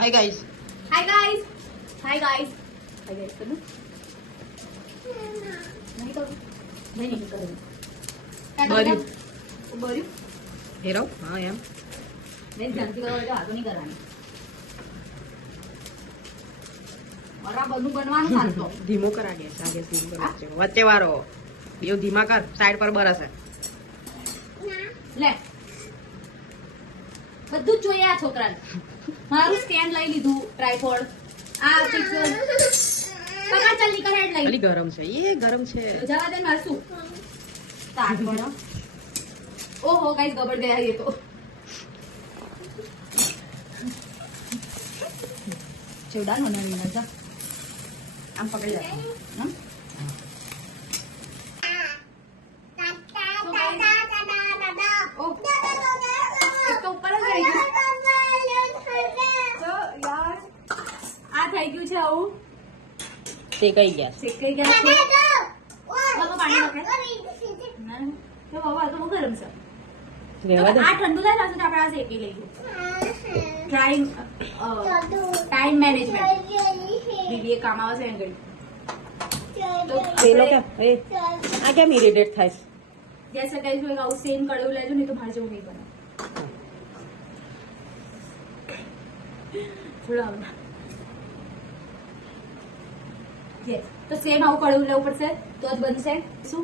hi guys hi guys hi guys hi guys करूं नहीं करूं नहीं करूं बरी बरी हेरो हाँ एम मैं जानती हूँ कि आगे नहीं करानी और आप બધું બનવાનું ખાતો ધીમો કરા ગેસ આગે ધીમો કરા છે વચ્ચે વાળો બેવ ધીમા કર સાઈડ પર બરસે લે બધું જ જોઈએ આ છોકરાને મારું સ્ટેન્ડ લઈ લીધું ટ્રાયપોડ આ ફિક્સ પકડ ચાલી કરે લઈ પેલી ગરમ છે એ ગરમ છે જવા દે મારશું તાર પણ ઓહો ગાઈસ ગબડ ગયા ये तो ચેવડા નો ના ના આમ પકડી લે હમ થઈ ગયું છે આવું શેકાઈ ગયા શેકાઈ ગયા છે બાબા પાણી નાખે ના તો બાબા તો ગરમ છે રેવા દે આ ઠંડુ થાય ને તો આપણે આ શેકી લઈશું ટાઈમ મેનેજમેન્ટ દીદી એ કામ આવે છે એમ તો પેલો કે એ આ કેમ ઇરિટેટ થાય છે जैसे कहीं भी आउट सेम कड़ू ले जो नहीं तो भाई जो नहीं बना थोड़ा ये तो सेम आउ कड़ू ले ऊपर से तो आज बंद से सु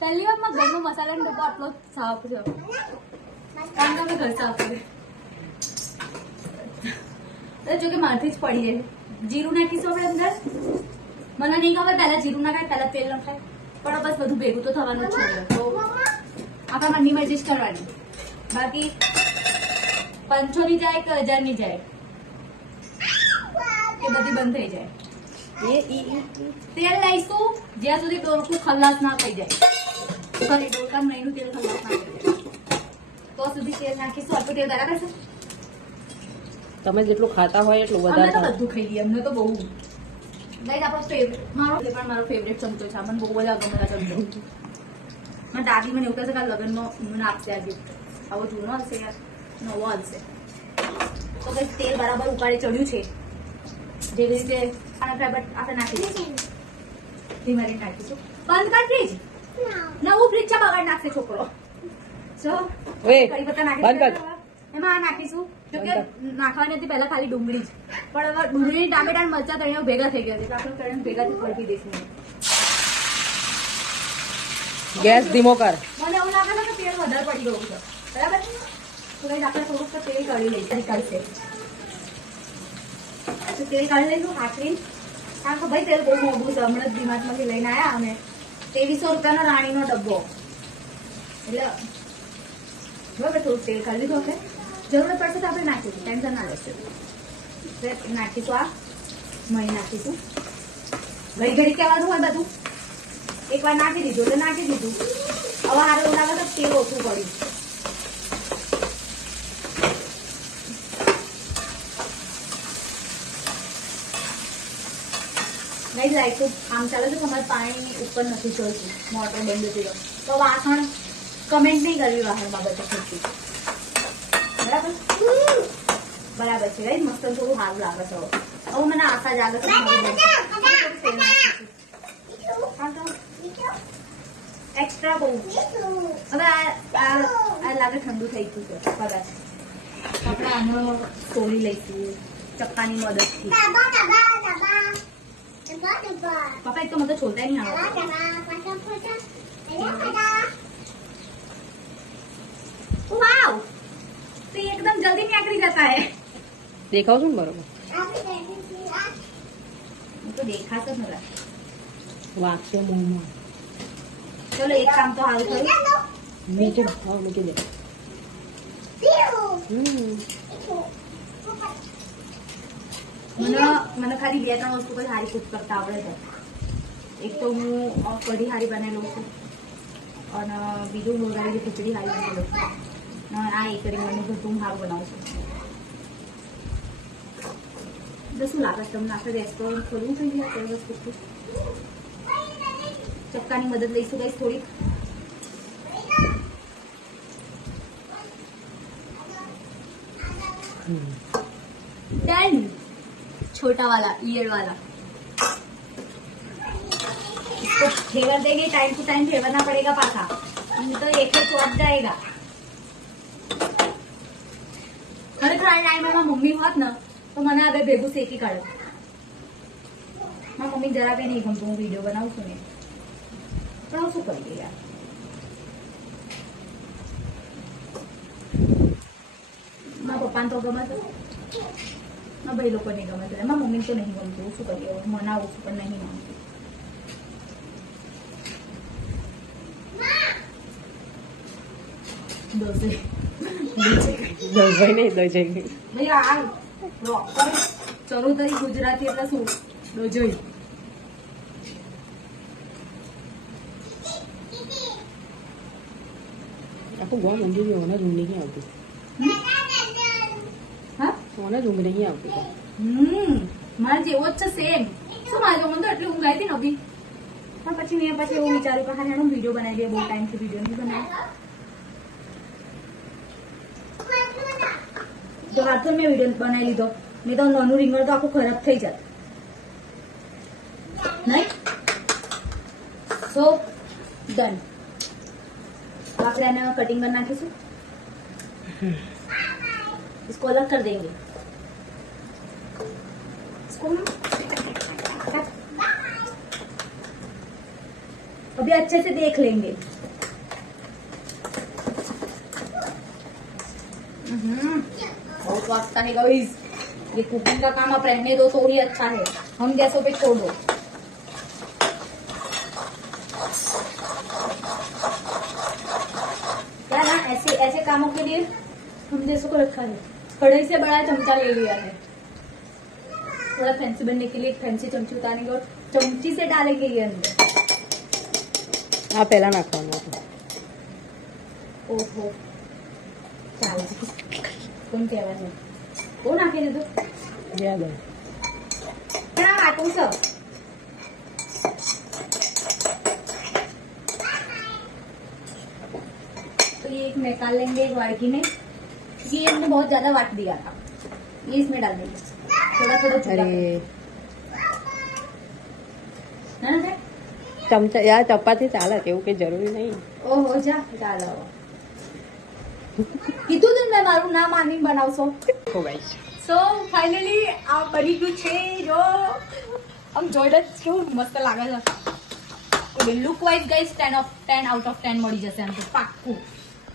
पहली बार मैं घर में मसाला नहीं डब्बा अपलोड साफ से काम का मैं घर साफ करे तो जो कि मारती ज पड़ी है जीरू नाखी सो अंदर મને નહીં ખબર પહેલા જીરું નાખાય પહેલા તેલ નાખાય પણ બસ બધું ભેગું તો થવાનું જ છે તો આપણા મનની મરજી જ કરવાની બાકી 500 ની જાય કે 1000 ની જાય કે બધી બંધ થઈ જાય તેલ લઈશું જ્યાં સુધી ડોરકું ખલ્લાસ ના થઈ જાય કરી ડોરકામ નહીંનું તેલ ખલ્લાસ ના થઈ જાય તો સુધી તેલ નાખીશું આટલું તેલ બરાબર છે તમે જેટલું ખાતા હોય એટલું અમે વધારે તો બધું ખાઈ લઈએ અમને તો બહુ ગાઈસ આપણો ફેવરેટ મારો ફેવરેટ ચમચો છે મને બહુ બધા ગમે છે ચમચો મારી દાદી મને એવું કહે છે કે લગ્નનો મને આપશે આ ગિફ્ટ આવો જૂનો હશે યાર નવો હશે તો કઈ તેલ બરાબર ઉકાળે ચડ્યું છે જેવી રીતે આપણે નાખી દઈશું ધીમે ધીમે નાખીશું બંધ કર ફ્રીજ નવું ફ્રીજ છે બગાડ નાખશે છોકરો જો કઢી પત્તા નાખી એમાં આ નાખીશું જો કે નાખવાની હતી પહેલા ખાલી ડુંગળી જ પણ હવે ડુંગળી ટામેટા મરચા તળિયા ભેગા થઈ ગયા છે તો આપણે તળિયા ભેગાથી ફરકી દઈશું ગેસ ધીમો કર મને એવું લાગે છે કે તેલ વધારે પડી ગયું છે બરાબર તો કઈ આપણે થોડુંક તેલ કાઢી લઈશું નીકળશે તો તેલ કાઢી લઈશું આખરી કારણ કે ભાઈ તેલ બહુ મોંઘું છે હમણાં જ ડીમાર્ટમાંથી લઈને આવ્યા અમે 2300 રૂપિયાનો રાણીનો ડબ્બો એટલે બરાબર થોડુંક તેલ કાઢી લીધું આપણે જરૂરત પડશે તો આપણે નાખીશું ટેન્શન ના લેશે નાખીશું આ મહી નાખીશું ઘડી ઘડી કહેવાનું હોય બધું એકવાર નાખી દીધું એટલે નાખી દીધું હવે હારે એવું લાગે તો તેલ ઓછું પડ્યું નહીં લાઈટું આમ ચાલે છે તમારે પાણી ઉપર નથી ચડતું મોટર બંધ થઈ ગયો તો વાસણ કમેન્ટ નહીં કરવી વાસણ બાબતે ખોટી બરાબર બરાબર છે રાઈટ મસ્ત થોડું સારું લાગે છે હવે મને આશા જાગે છે એક્સ્ટ્રા બહુ હવે આ લાગે ઠંડુ થઈ ગયું છે કદાચ આપણે આનો તોડી લઈશું ચક્કાની મદદથી पापा एक तो मतलब छोड़ता ही नहीं वाव तो ये एकदम जल्दी नहीं आखरी जाता है દેખાવ છું ને બરોબર तो देखा तो नरा વાગશે મોંમાં चलो एक काम तो हाल करो નીચે આવ મૂકી દે મને ખાલી 2-3 વસ્તુ પર સારી કુક કરતા આવડે છે એક તો હું કઢી સારી બનાવી લઉં છું અને બીજું મોરાળી ખીચડી સારી બનાવી લઉં છું આ એક કરી મને બધું સારું બનાવું છું તો શું લાગે તમને આપણે રેસ્ટોરન્ટ ખોલવું થઈ જાય કોઈ વસ્તુ ચક્કાની મદદ લઈશું ગાઈસ થોડીક डन छोटा वाला ईयर वाला इसको फेवर देंगे टाइम टू टाइम फेवरना पड़ेगा पाथा नहीं तो एक ही चौथ जाएगा खरेखर આ ટાઈમમાં મમ્મી હોત ને તો મને આ બે ભેગું શેકી કાઢે મારા મમ્મી જરા કઈ નહીં ગમતું હું વિડીયો બનાવું છું ને પણ હું શું કરીએ યાર મારા પપ્પાને તો ગમે છે મારા ભાઈ લોકોને ગમે છે મારા મમ્મીને તો નહીં ગમતું શું કરીએ મનાવું છું પણ નહીં માનતું ભાઈ આ પ્રોપર ચરોતરી ગુજરાતી એટલે શું ડોજોઈ આખું ગોળ ઊંઘી ગયો મને ઊંઘ નહીં આવતી હા મને ઊંઘ નહીં આવતી મારે જેવો જ છે સેમ શું મારે મને તો એટલી ઊંઘ આવી હતી ને અભી પણ પછી મેં એવું વિચાર્યું કે હા હેડો વિડીયો બનાવી દઈએ બહુ ટાઈમથી વિડીયો નહીં બનાવ્યો તો હાથ મેં વિડીયો બનાવી લીધો મેં તો નાનું રીંગણ તો આખું ખરાબ થઈ જાય નહીં સો ડન तो આપણે એને કટિંગ કરી નાખીશું इसको अलग कर देंगे इसको अभी अच्छे से देख लेंगे बहुत अच्छा है गाइस ये कुकिंग का काम आप रहने दो तो ही अच्छा है हम गैसों पे छोड़ दो क्या ना ऐसे ऐसे कामों के लिए हम जैसों को रखा है कढ़ाई से बड़ा चमचा ले लिया है थोड़ा फैंसी बनने के लिए फैंसी चमची उतारेंगे और चमची से डालेंगे ये अंदर આ પહેલા નાખવાનું હતું ઓહો ચાલો કોણ કહેવા છે કોણ નાખી દીધું યાદ આવે પણ આ વાટું છે तो ये एक निकाल लेंगे एक वाड़की में ये हमने बहुत ज्यादा वाट दिया था ये इसमें डाल देंगे थोड़ा थोड़ा અરે है ना सर ચમચા યાર ચપાતી ચાલે એવું કઈ જરૂરી નહીં ઓહો જા ચાલો કીધું તું મેં મારું નામ આની બનાવશો ઓ ગાઈસ સો ફાઇનલી આ બની ગયું છે જો આમ જોઈને જ કેવું મસ્ત લાગે છે look wise guys 10 out of 10 મળી જશે આમ તો પાક્કું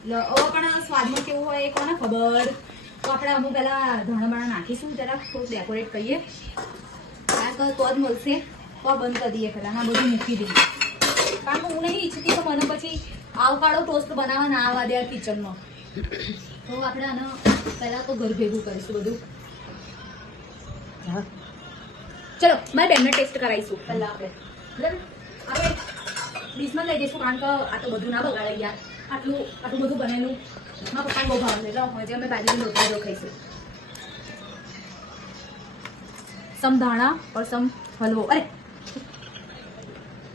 હવે પણ સ્વાદમાં કેવું હોય એ કોને ખબર તો આપણે અમુક પહેલા ધાણા નાખીશું જરા થોડું ડેકોરેટ કરીએ કારણ કે તો જ મળશે તો બંધ કરી દઈએ પહેલા ના બધું મૂકી દઈએ કારણ કે હું નહીં ઈચ્છતી કે મને પછી આવકાળો ટોસ્ટ બનાવવા ના આવવા દે કિચનમાં તો આપણે આને પહેલા તો ઘર ભેગું કરીશું બધું હા ચલો મારી બેનને ટેસ્ટ કરાવીશું પહેલા આપણે બરાબર આપણે ડીશમાં લઈ જઈશું કારણ કે આ તો બધું ના બગાડે યાર આટલું બધું બનેલું મારા પપ્પાને બહુ ભાવ છે એટલે હવે અમે બાજરીનો રોટલો ખાઈશું સમ ધાણા और सम हलवो अरे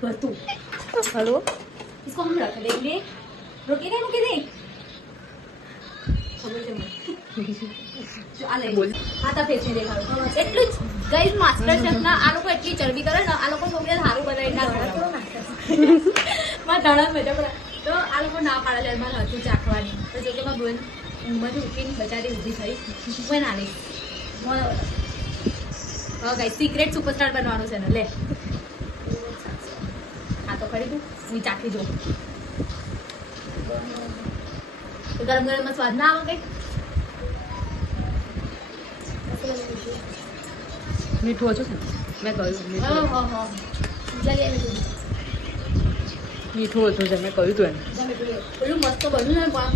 भरतू હલો इसको हम रख देंगे रोटी नहीं मुकी दे હાથા ફેસને દેખાડો એટલું જ ગાઈઝ માસ્ટર શેફ ના આ લોકો એટલી ચરબી કરે ને આ લોકો થોડી સારું બનાવી ના કરે મારા ધડા મજા પડે તો આ લોકો ના પાડે છે મારે હતું ચાખવાની તો જો કે મારા બોન ઊંઘમાંથી ઉઠીને બચારી ઊભી થઈ હું ના લઈ હા ગાઈઝ સિક્રેટ સુપરસ્ટાર બનવાનું છે ને લે હા તો ખરી તું હું ચાખી જોઉં ગરમ ગરમમાં સ્વાદ ના આવે કઈ મીઠું ઓછું છે મેં કહ્યું મીઠું ઓછું છે મેં કહ્યું તું એને પેલું મસ્ત બન્યું ને પણ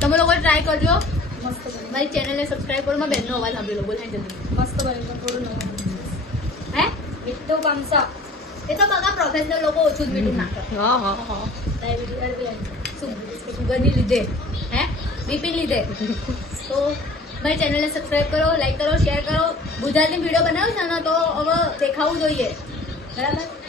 તમે લોકો ટ્રાય કરજો મસ્ત મારી ચેનલને સબસ્ક્રાઇબ કરો મારા બેનનો અવાજ સાંભળી લો બોલ જલ્દી મસ્ત બન્યું થોડું હે મીઠું પામસા એ તો બગા પ્રોફેશનલ લોકો ઓછું જ મીઠું નાખે હા હા હા સુગરની લીધે હે બીપી લીધે તો મારી ચેનલને સબસ્ક્રાઇબ કરો લાઈક કરો શેર કરો ગુજરાતી વિડીયો બનાવ્યો છે ને તો હવે દેખાવું જોઈએ બરાબર